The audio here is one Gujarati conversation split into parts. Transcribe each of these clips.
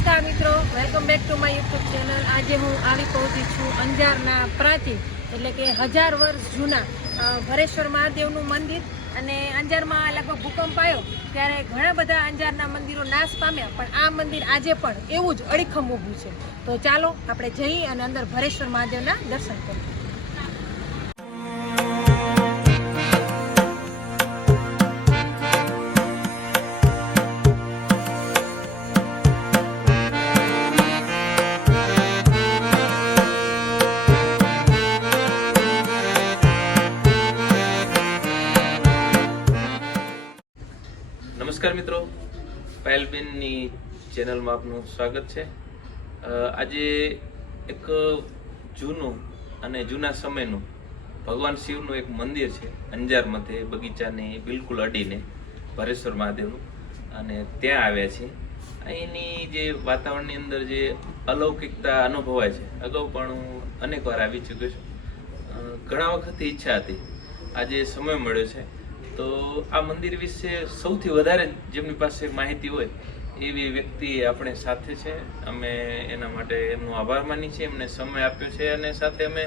નમસ્કાર મિત્રો, welcome back to my YouTube channel. આજે હું આવી પહોંચી છું અંજારના પ્રાચીન એટલે કે 1000 વર્ષ જૂના ભરેશ્વર મહાદેવનું મંદિર। અને અંજારમાં લગભગ ભૂકંપ આવ્યો ત્યારે ઘણા બધા અંજારના મંદિરો નાશ પામ્યા, પણ આ મંદિર આજે પણ એવું જ અડીખમ ઊભું છે। તો ચાલો આપણે જઈએ અને અંદર ભરેશ્વર મહાદેવના દર્શન કરીએ। નમસ્કાર મિત્રો, પાયલબેનની ચેનલમાં આપનું સ્વાગત છે। આજે એક જૂનું અને જૂના સમયનું ભગવાન શિવનું એક મંદિર છે અંજાર મધ્યે બગીચાની બિલકુલ અડીને ભરેશ્વર મહાદેવનું, અને ત્યાં આવ્યા છીએ। અહીંની જે વાતાવરણની અંદર જે અલૌકિકતા અનુભવાય છે, અગાઉ પણ હું અનેક વાર આવી ચૂક્યો છું। ઘણા વખતથી ઈચ્છા હતી, આજે સમય મળ્યો છે। તો આ મંદિર વિશે સૌથી વધારે જેમની પાસે માહિતી હોય એવી વ્યક્તિ આપણે સાથે છે। અમે એના માટે એમનો આભાર માની છીએ, એમને સમય આપ્યો છે, અને સાથે અમે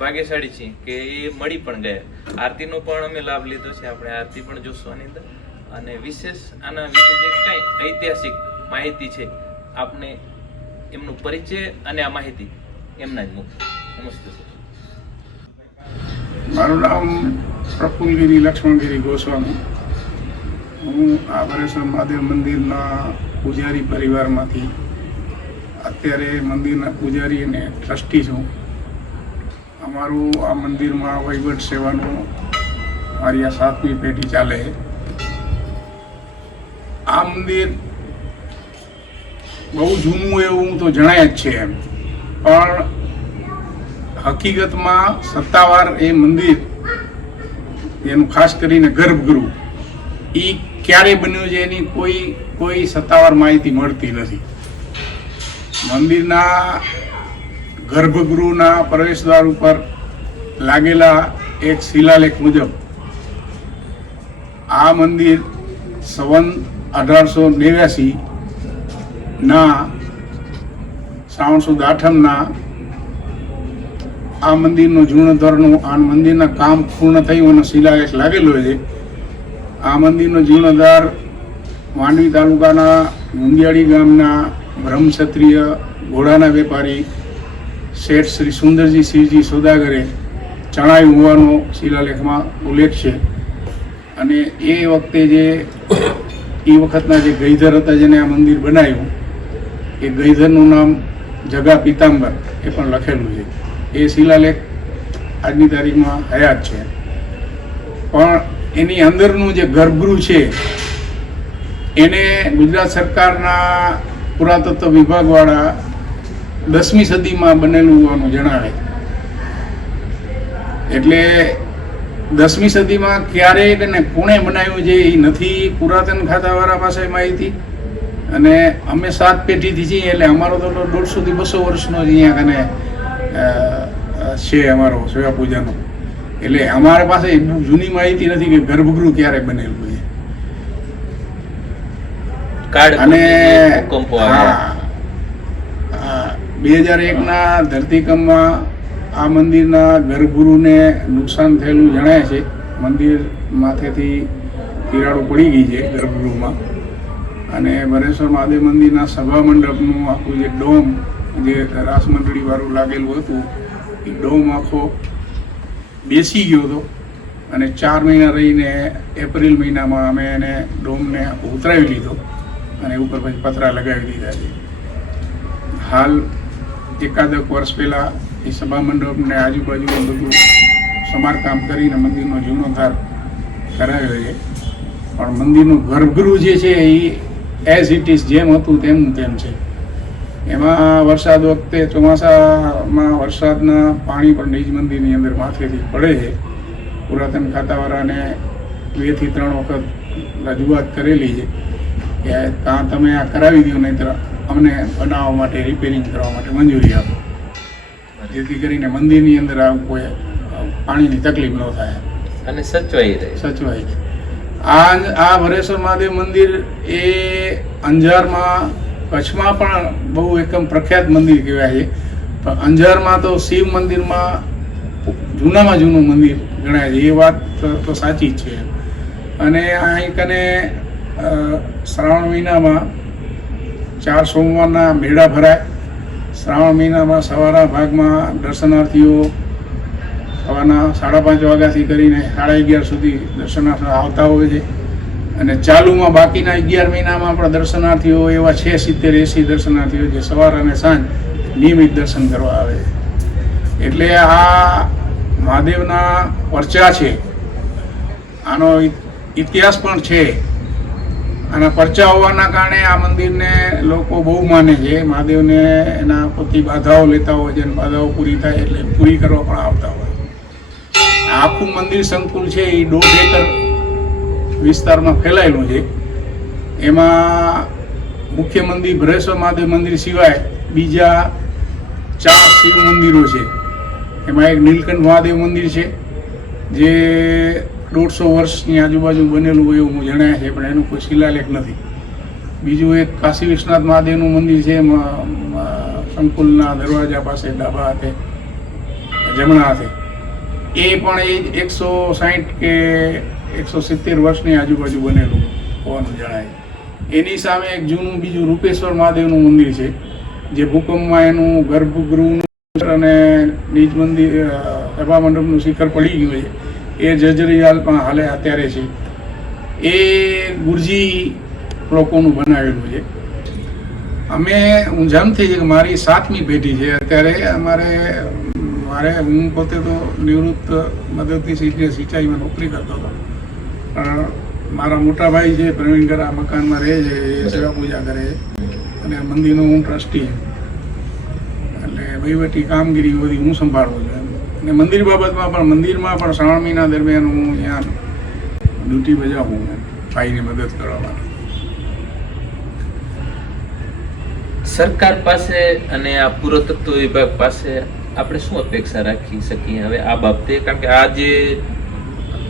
ભાગ્યશાળી છીએ કે એ મળી પણ ગયા। આરતીનો પણ અમે લાભ લીધો છે, આપણે આરતી પણ જોશું આની અંદર। અને વિશેષ આના વિશે જે કંઈ ઐતિહાસિક માહિતી છે આપને એમનો પરિચય અને આ માહિતી એમના જ મુખ। નમસ્તે સર। મારું નામ પ્રફુલ્લગીરી લક્ષ્મણગીરી ગોસ્વામી। હું આ ભરેશ્વર મહાદેવ મંદિરના પૂજારી પરિવારમાંથી અત્યારે મંદિરના પૂજારી અને ટ્રસ્ટી છું। અમારું આ મંદિરમાં વહીવટ સેવાનું મારી આ 7મી પેઢી ચાલે છે। આ મંદિર બહુ જૂનું એવું તો જણાય જ છે એમ, પણ હકીકતમાં સત્તાવાર એ મંદિર એનું ખાસ કરીને ગર્ભગૃહ એ ક્યારે બન્યું છે એની કોઈ સત્તાવાર માહિતી મળતી નથી। મંદિરના ગર્ભગૃહના પ્રવેશદ્વાર ઉપર લાગેલા એક શિલાલેખ મુજબ આ મંદિર સંવત 1889ના શ્રાવણ સુદ આઠમના આ મંદિરનો જીર્ણોદ્ધારનું આ મંદિરના કામ પૂર્ણ થયું અને શિલાલેખ લાગેલો છે। આ મંદિરનો જીર્ણોદ્ધાર માંડવી તાલુકાના મુંદિયાળી ગામના બ્રહ્મક્ષત્રિય ઘોડાના વેપારી શેઠ શ્રી સુંદરજી સિંહજી સોદાગરે ચણાવ્યું હોવાનો શિલાલેખમાં ઉલ્લેખ છે। અને એ વખતે એ વખતના જે ગઈધર હતા જેને આ મંદિર બનાવ્યું, એ ગઈધરનું નામ જગા પિતાંબર એ પણ લખેલું છે। એ શિલાલેખ આજની તારીખમાં હયાત છે, પણ એની અંદરનું જે ગર્ભગૃહ છે એને ગુજરાત સરકારના પુરાતત્વ વિભાગવાળા 10મી સદીમાં બનેલું હોવાનું જણાવે। એટલે 10મી સદીમાં ક્યારે અને કોણે બનાવ્યું છે એ નથી પુરાતન ખાતાવાળા પાસે માહિતી, અને અમે 7 પેઢીથી છીએ એટલે અમારો તો 150 થી 200 વર્ષનો જ અહીંયા કને છે અમારો સેવા પૂજાનો। એટલે અમારા પાસે જૂની માહિતી નથી કે ગર્ભગૃહ ક્યારે બનેલું છે। અને 2001ના ધરતીકંપમાં આ મંદિરના ગર્ભગૃહને નુકસાન થયેલું જણાય છે। મંદિર માથેથી તિરાડો પડી ગઈ છે ગર્ભગૃહમાં, અને ભરેશ્વર મહાદેવ મંદિરના સભા મંડપનું આખું જે ડોમ જે રાસ મંડળી વાળું લાગેલું હતું એ ડોમ આખો બેસી ગયો હતો, અને 4 મહિના રહીને એપ્રિલ મહિનામાં અમે એને ડોમને ઉતરાવી લીધો અને ઉપર પછી પતરા લગાવી દીધા છે। હાલ એકાદક વર્ષ પહેલાં એ સભા મંડપને આજુબાજુ બધું સમારકામ કરીને મંદિરનો જીર્ણોદ્ધાર કરાવ્યો છે, પણ મંદિરનું ગર્ભગૃહ જે છે એ એઝ ઇટ ઇઝ જેમ હતું તેમનું તેમ છે। એમાં વરસાદ વખતે ચોમાસામાં વરસાદના પાણી પણ નિજ મંદિરની અંદર માથેથી પડે છે। પુરાતન ખાતાવાળાને 2 થી 3 વખત રજૂઆત કરેલી છે કે ત્યાં તમે આ કરાવી દો, નહીંતર અમને બનાવવા માટે રિપેરિંગ કરવા માટે મંજૂરી આપો, જેથી કરીને મંદિરની અંદર આવું કોઈ પાણીની તકલીફ ન થાય અને સચવાઈ રહે। આ ભરેશ્વર મહાદેવ મંદિર એ અંજારમાં કચ્છમાં પણ બહુ એકદમ પ્રખ્યાત મંદિર કહેવાય છે. પણ અંજારમાં તો શિવ મંદિરમાં જૂનામાં જૂનું મંદિર ગણાય છે. એ વાત તો સાચી જ છે. અને અહીં કને શ્રાવણ મહિનામાં 4 સોમવારના મેળા ભરાય. શ્રાવણ મહિનામાં સવારના ભાગમાં દર્શનાર્થીઓ સવારના 5:30 વાગ્યાથી કરીને 11:30 સુધી દર્શનાર્થીઓ આવતા હોય છે. અને ચાલુમાં બાકીના 11 મહિનામાં પણ દર્શનાર્થીઓ એવા છે 70-80 દર્શનાર્થીઓ જે સવાર અને સાંજ નિયમિત દર્શન કરવા આવે છે. એટલે આ મહાદેવના પરચા છે, આનો ઇતિહાસ પણ છે. આના પરચા હોવાના કારણે આ મંદિરને લોકો બહુ માને છે. મહાદેવને એના પોતી બાધાઓ લેતા હોય છે અને બાધાઓ પૂરી થાય એટલે પૂરી કરવા પણ આવતા હોય. આખું મંદિર સંકુલ છે એ 1.5 એકર વિસ્તારમાં ફેલાયેલું છે. એમાં મુખ્ય મંદિર ભરેશ્વર મહાદેવ મંદિર સિવાય બીજા 4 શિવ મંદિરો છે. એમાં એક નીલકંઠ મહાદેવ મંદિર છે જે 150 વર્ષની આજુબાજુ બનેલું હોય એવું જણાય છે, પણ એનું કોઈ શિલાલેખ નથી. બીજું એક કાશી વિશ્વનાથ મહાદેવનું મંદિર છે સંકુલના દરવાજા પાસે ડાબા હાથે જમણા હાથે. એ પણ 160 કે 170 વર્ષની આજુબાજુ બનેલું હોવાનું જણાય. એની સામે એક જૂનું બીજું રૂપેશ્વર મહાદેવનું મંદિર છે જે ભૂકંપમાં એનું ગર્ભગૃહનું અને નીચ મંદિર સભા મંડપનું શિખર પડી ગયું છે. એ જર્જરિયાલ પણ હાલે અત્યારે છે. એ ગુરજી લોકોનું બનાવેલું છે. હું જન્મથી જ મારી 7મી પેઢી છે અત્યારે. હું પોતે તો નિવૃત્ત મદદનીશ સિંચાઈમાં નોકરી કરતો હતો, પણ મારા મોટા ભાઈ છે પ્રવીણકર આ મકાનમાં રહે છે, એ સેવા પૂજા કરે છે અને આ મંદિરનો હું ટ્રસ્ટી છું. એટલે વહીવટી કામગીરી બધી હું સંભાળું છું. અને મંદિર બાબતમાં પણ મંદિરમાં પણ શ્રાવણ મહિના દરમિયાન હું અહીંયા ડ્યુટી બજાવું ભાઈની મદદ કરવા માટે. સરકાર પાસે અને આ પુરાતત્વ વિભાગ પાસે આપણે શું અપેક્ષા રાખી શકીએ હવે આ બાબતે? કારણ કે આ જે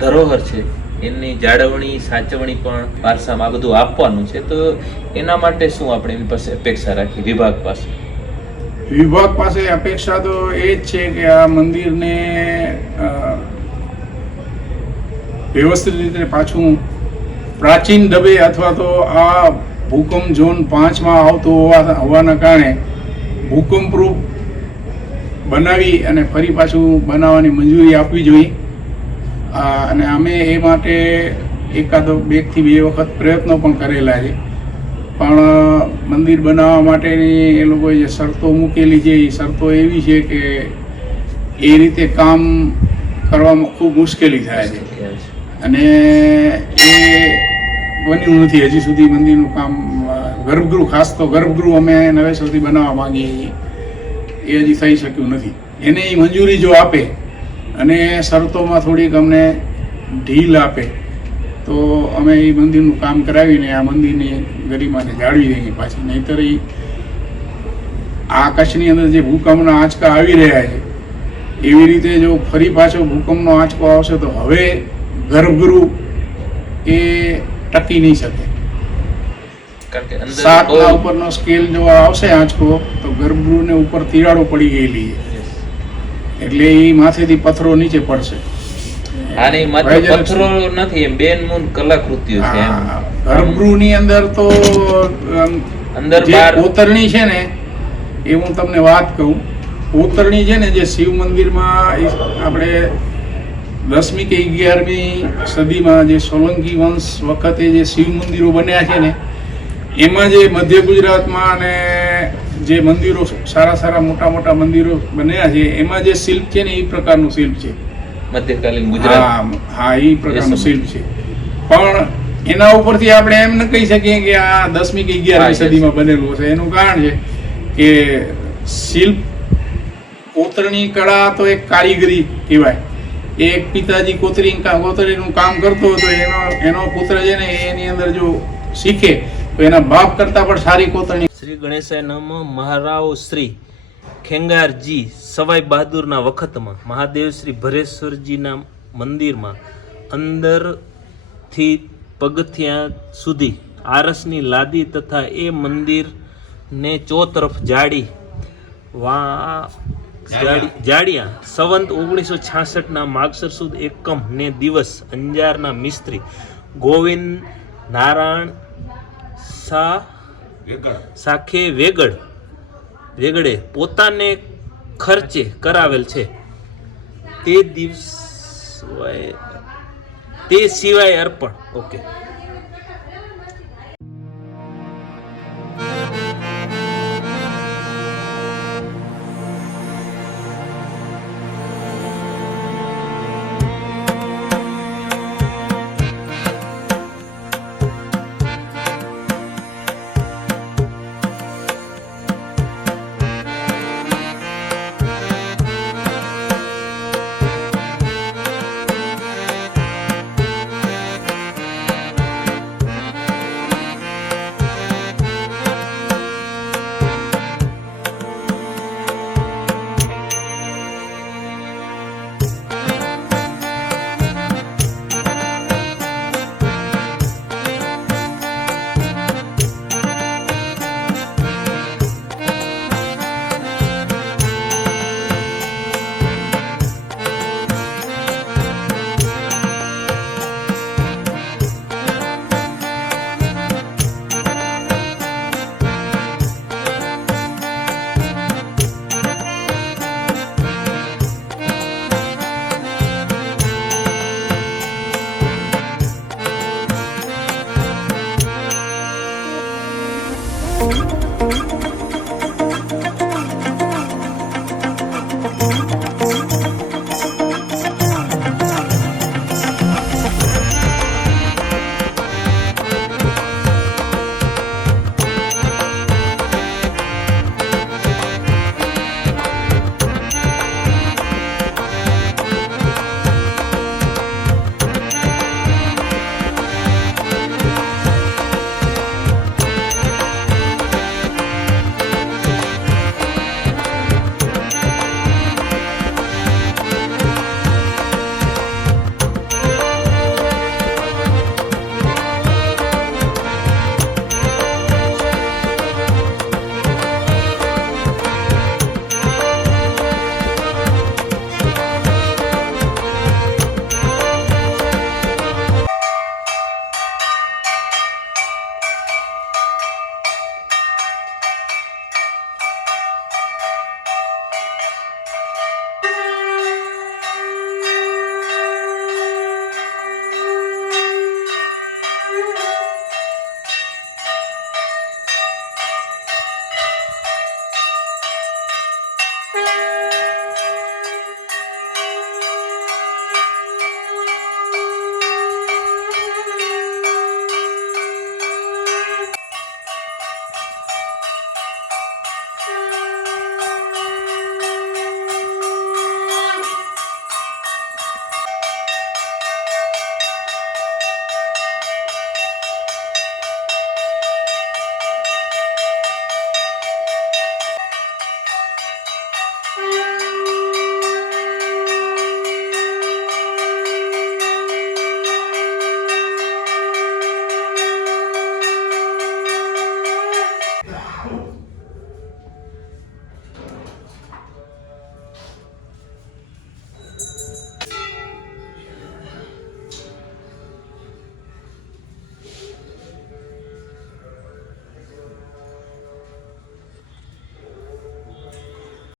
ધરોહર છે એની જાળવણી સાચવણી પણ વારસામાં આ બધું આપવાનું છે, તો એના માટે શું આપણે એની પાસે અપેક્ષા રાખી વિભાગ પાસે? વિભાગ પાસે અપેક્ષા તો એ જ છે કે આ મંદિરને વ્યવસ્થિત રીતે પાછું પ્રાચીન ઢબે અથવા તો આ ભૂકંપ ઝોન 5માં આવતો હોવાના કારણે ભૂકંપરૂપ બનાવી અને ફરી પાછું બનાવવાની મંજૂરી આપવી જોઈએ. અને અમે એ માટે 1 થી 2 વખત પ્રયત્નો પણ કરેલા છે. પણ મંદિર બનાવવા માટેની એ લોકોએ જે શરતો મૂકેલી છે એ શરતો એવી છે કે એ રીતે કામ કરવામાં ખૂબ મુશ્કેલી થાય છે અને એ બન્યું નથી હજી સુધી. મંદિરનું કામ ગર્ભગૃહ, ખાસ તો ગર્ભગૃહ અમે નવેસરથી બનાવવા માંગીએ છીએ, એ હજી થઈ શક્યું નથી. એને એ મંજૂરી જો આપે અને શરતોમાં થોડીક અમને ઢીલ આપે તો અમે એ મંદિરનું કામ કરાવીને આ મંદિરની ગરિમાને જાળવી દઈએ પાછી. નહીંતર આ કચ્છની અંદર જે ભૂકંપના આંચકા આવી રહ્યા છે એવી રીતે જો ફરી પાછો ભૂકંપનો આંચકો આવશે તો હવે ગર્ભગૃહ એ ટકી નહીં શકે. 7ના ઉપરનો સ્કેલ જો આવશે આંચકો તો ગર્ભગૃહને ઉપર તિરાડો પડી ગયેલી છે, એટલે એ માથેથી પથ્થરો નીચે પડશે. આની માત્ર પથ્થરો નથી, એમ બેન મૂન કલાકૃતિઓ છે. ગર્ભગૃહની અંદર તો અંદર કોતરણી છે ને, એ હું તમને વાત કહું. કોતરણી છે ને જે શિવ મંદિરમાં આપણે 10મી કે 11મી સદીમાં જે સોલંકી વંશ વખતે જે શિવ મંદિરો બન્યા છે ને, એમાં જે મધ્ય ગુજરાતમાં અને જે મંદિરો સારા મોટા મોટા મંદિરો બન્યા છે એમાં જે શિલ્પ છે ને એ પ્રકારનું શિલ્પ છે. મધ્યકાલીન ગુજરાત, હા એ પ્રકારનું શિલ્પ છે. પણ એના ઉપરથી આપણે એમ ન કહી શકીએ કે આ 10મી કે 11મી સદીમાં બનેલું છે. એનું કારણ છે કે શિલ્પ કોતરણી કળા તો એક કારીગરી કહેવાય. એક પિતાજી કોતરીનું કામ કરતો હતો, એનો પુત્ર છે ને એની અંદર જો શીખે તો એના બાપ કરતા પણ સારી કોતરણી. શ્રી ગણેશાય નમઃ. મહારાવ શ્રી ખેંગારજી સવાઈ બહાદુરના વખતમાં મહાદેવ શ્રી ભરેશ્વરજીના મંદિરમાં અંદરથી પગથિયા સુધી આરસની લાદી તથા એ મંદિર ને ચોતરફ જાડી જાડિયા સંવંત 1966 માગસર સુદ એકમ ને દિવસ અંજારના મિસ્ત્રી ગોવિંદ નારાયણ સાખે વેગડે પોતાને ખર્ચે કરાવેલ છે. તે સિવાય અર્પણ. ઓકે.